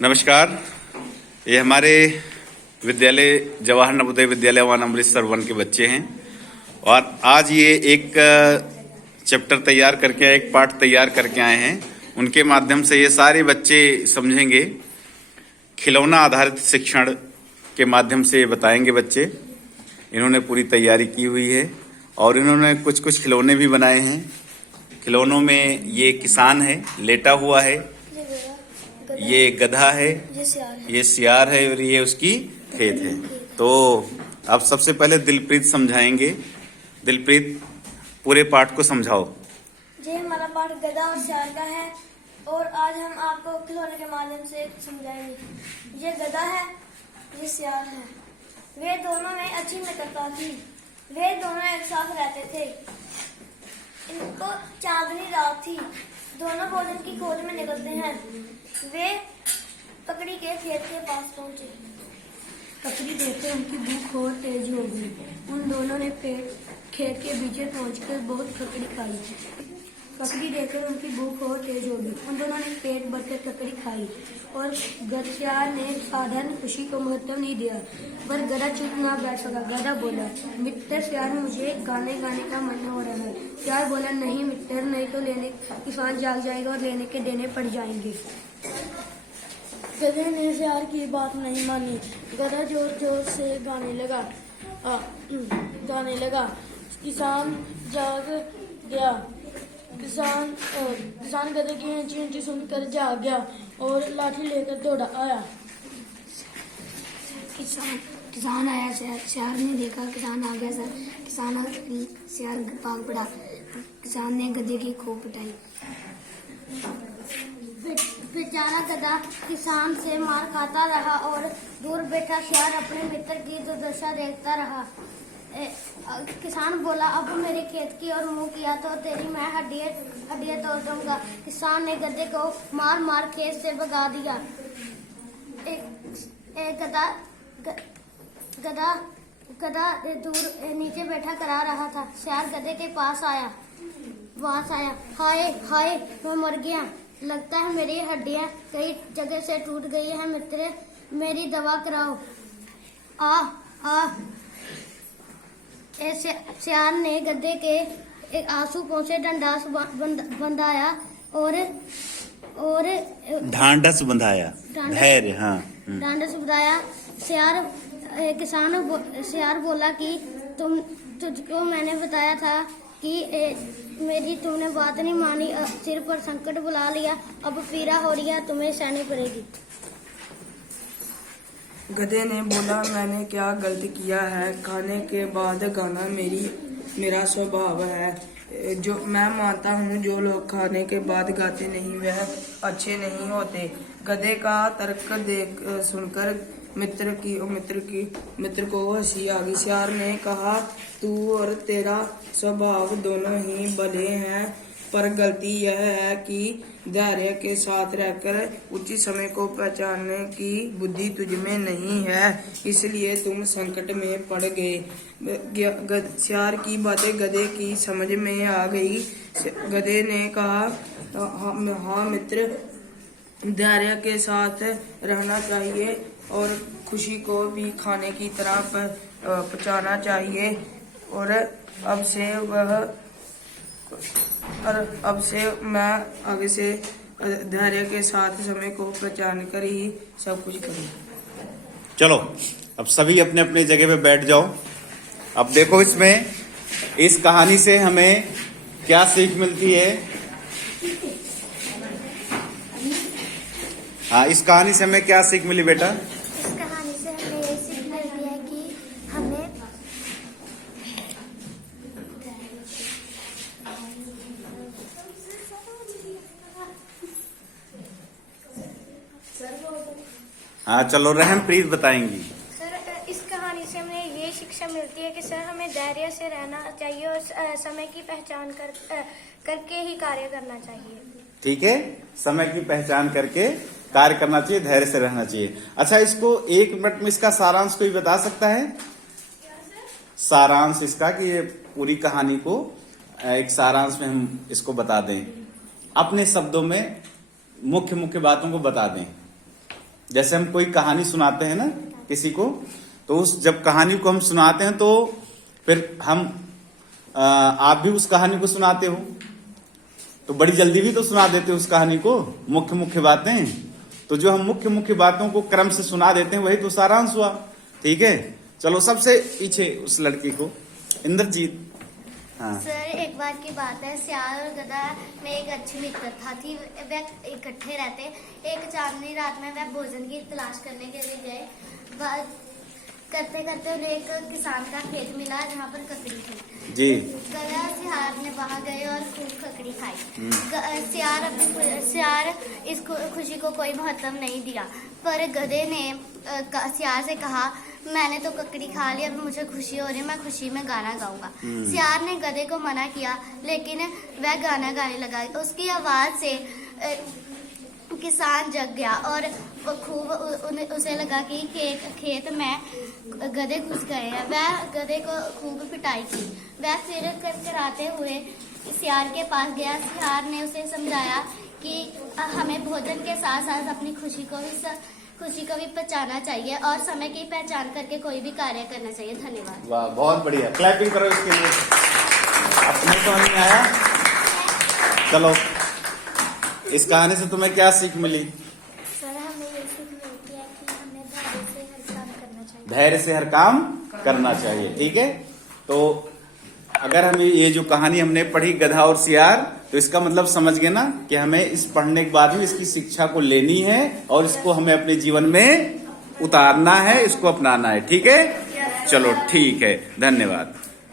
नमस्कार। ये हमारे विद्यालय जवाहर नवोदय विद्यालय वन अमृतसर वन के बच्चे हैं और आज ये एक चैप्टर तैयार करके आए, एक पाठ तैयार करके आए हैं। उनके माध्यम से ये सारे बच्चे समझेंगे। खिलौना आधारित शिक्षण के माध्यम से बताएंगे बच्चे। इन्होंने पूरी तैयारी की हुई है और इन्होंने कुछ कुछ खिलौने भी बनाए हैं। खिलौनों में ये किसान है, लेटा हुआ है, ये गधा है, ये सियार है और ये उसकी खेत है। तो अब सबसे पहले दिलप्रीत समझाएंगे। दिलप्रीत, पूरे पाठ को समझाओ। जी, हमारा पाठ गधा और सियार का है और आज हम आपको खिलौने के माध्यम से समझाएंगे। ये गधा है, ये सियार है। वे दोनों में अच्छी मित्रता थी। वे दोनों एक साथ रहते थे। इनको चांदनी रात थी। दोनों भोजन की खोज में निकलते हैं। वे पकड़ी के खेत के पास पहुंचे। पकड़ी देखकर उनकी भूख और तेज हो गई। उन दोनों ने खेत के बीच पहुंचकर बहुत ककड़ी खाई। पकड़ी देखकर उनकी भूख और तेज हो गई। उन दोनों ने पेट भरकर ककड़ी खाई और गधियार ने साधारण खुशी को महत्व नहीं दिया, पर गधा चुप ना बैठ सका। गधा बोला, मित्र सियार, मुझे गाने का मन हो रहा है। सियार बोला, नहीं मित्र, नहीं तो लेने किसान जाग जाएगा और लेने के देने पड़ जाएंगे। गधे ने सियार की बात नहीं मानी। गधा जोर जोर से गाने लगा। किसान जाग गया। किसान गधे की ऊंची ऊंची सुनकर जाग गया और लाठी लेकर दौड़ा आया। किसान आया। सियार ने देखा किसान आ गया। सियार भाग पड़ा। किसान ने गधे की खूब पिटाई। बेचारा गधा किसान से मार खाता रहा और दूर बैठा सियार अपने मित्र की दुर्दशा देखता रहा। किसान बोला, अब मेरे खेत की ओर मुंह किया तो तेरी मैं हड्डियां तोड़ दूंगा। किसान ने गधे को मार मार खेत से भगा दिया। गधा दूर नीचे बैठा करा रहा था। सियार गधे के पास आया। हाय हाय, मैं मर गया। लगता है मेरी हड्डियां कई जगह से टूट गई है। मित्र, मेरी दवा कराओ। सियार ने गधे के एक आंसू पहुंचे ढंढास बंधाया और ढांढस बंधाया, धैर्य। हाँ, ढांढस बंधाया। सियार बोला कि तुझको मैंने बताया था कि मेरी तुमने बात नहीं मानी। सिर पर संकट बुला लिया। अब पीड़ा हो रही है, तुम्हें सहनी पड़ेगी। गधे ने बोला, मैंने क्या गलत किया है? खाने के बाद गाना मेरा स्वभाव है। जो मैं मानता हूँ, जो लोग खाने के बाद गाते नहीं वह अच्छे नहीं होते। गधे का तर्क सुनकर मित्र को हंसी आ गई। सियार ने कहा, तू और तेरा स्वभाव दोनों ही भले हैं, पर गलती यह है कि धैर्य के साथ रहकर उचित समय को पहचानने की बुद्धि तुझमें नहीं है, इसलिए तुम संकट में पड़ गए। सियार की बातें गधे की समझ में आ गई। गधे ने कहा, हाँ मित्र, धैर्य के साथ रहना चाहिए और खुशी को भी खाने की तरह पचाना चाहिए। और अब से मैं आगे से धैर्य के साथ समय को पहचान कर ही सब कुछ करूँगा। चलो अब सभी अपने अपने जगह पे बैठ जाओ। अब देखो, इसमें इस कहानी से हमें क्या सीख मिलती है। हाँ, इस कहानी से हमें क्या सीख मिली बेटा? इस कहानी से हमें ये सीख मिलती है कि हमें हाँ चलो, रहमप्रीत बताएंगी। सर, इस कहानी से हमें ये शिक्षा मिलती है कि सर हमें धैर्य से रहना चाहिए और समय की पहचान करके ही कार्य करना चाहिए। ठीक है, समय की पहचान करके कार्य करना चाहिए, धैर्य से रहना चाहिए। अच्छा, इसको 1 मिनट में इसका सारांश कोई बता सकता है? सारांश इसका, कि ये पूरी कहानी को एक सारांश में हम इसको बता दें, अपने शब्दों में मुख्य मुख्य बातों को बता दें। जैसे हम कोई कहानी सुनाते हैं ना किसी को, तो उस जब कहानी को हम सुनाते हैं तो फिर हम आप भी उस कहानी को सुनाते हो, तो बड़ी जल्दी भी तो सुना देते हो उस कहानी को, मुख्य मुख्य बातें। तो जो हम मुख्य मुख्य बातों को क्रम से सुना देते हैं वही तो सारांश हुआ। ठीक है, चलो सबसे पीछे उस लड़की को, इंद्रजीत। हाँ सर, एक बार की बात है, सियार और गधा में एक अच्छी मित्रता थी। वे इकट्ठे रहते। एक चांदनी रात में वह भोजन की तलाश करने के लिए गए। करते करते उन्हें एक किसान का खेत मिला जहाँ पर ककड़ी थी जी। गधा सियार ने वहाँ गए और खूब ककड़ी खाई। सियार इस खुशी को कोई महत्व नहीं दिया, पर गधे ने सियार से कहा, मैंने तो ककड़ी खा ली, अब मुझे खुशी हो रही है, मैं खुशी में गाना गाऊंगा। सियार ने गधे को मना किया, लेकिन वह गाना गाने लगा। उसकी आवाज से किसान जग गया और वो खूब उसे लगा कि खेत में गधे घुस गए हैं। वह गधे को खूब पिटाई की। वह फिर करकराते हुए सियार के पास गया। सियार ने उसे समझाया कि हमें भोजन के साथ साथ अपनी खुशी को भी पहचानना चाहिए और समय की पहचान करके कोई भी कार्य करना चाहिए। धन्यवाद। वाह, बहुत बढ़िया, क्लैपिंग करो इसके लिए। अपने तो नहीं आया। चलो, इस कहानी से तुम्हें क्या सीख मिली? सर, हमें ये सीख मिलती है कि हमें धैर्य से हर काम करना चाहिए। धैर्य से हर काम करना चाहिए। ठीक है, तो अगर हमें ये जो कहानी हमने पढ़ी गधा और सियार, तो इसका मतलब समझ गए ना कि हमें इस पढ़ने के बाद भी इसकी शिक्षा को लेनी है और इसको हमें अपने जीवन में उतारना है, इसको अपनाना है। ठीक है, चलो ठीक है, धन्यवाद।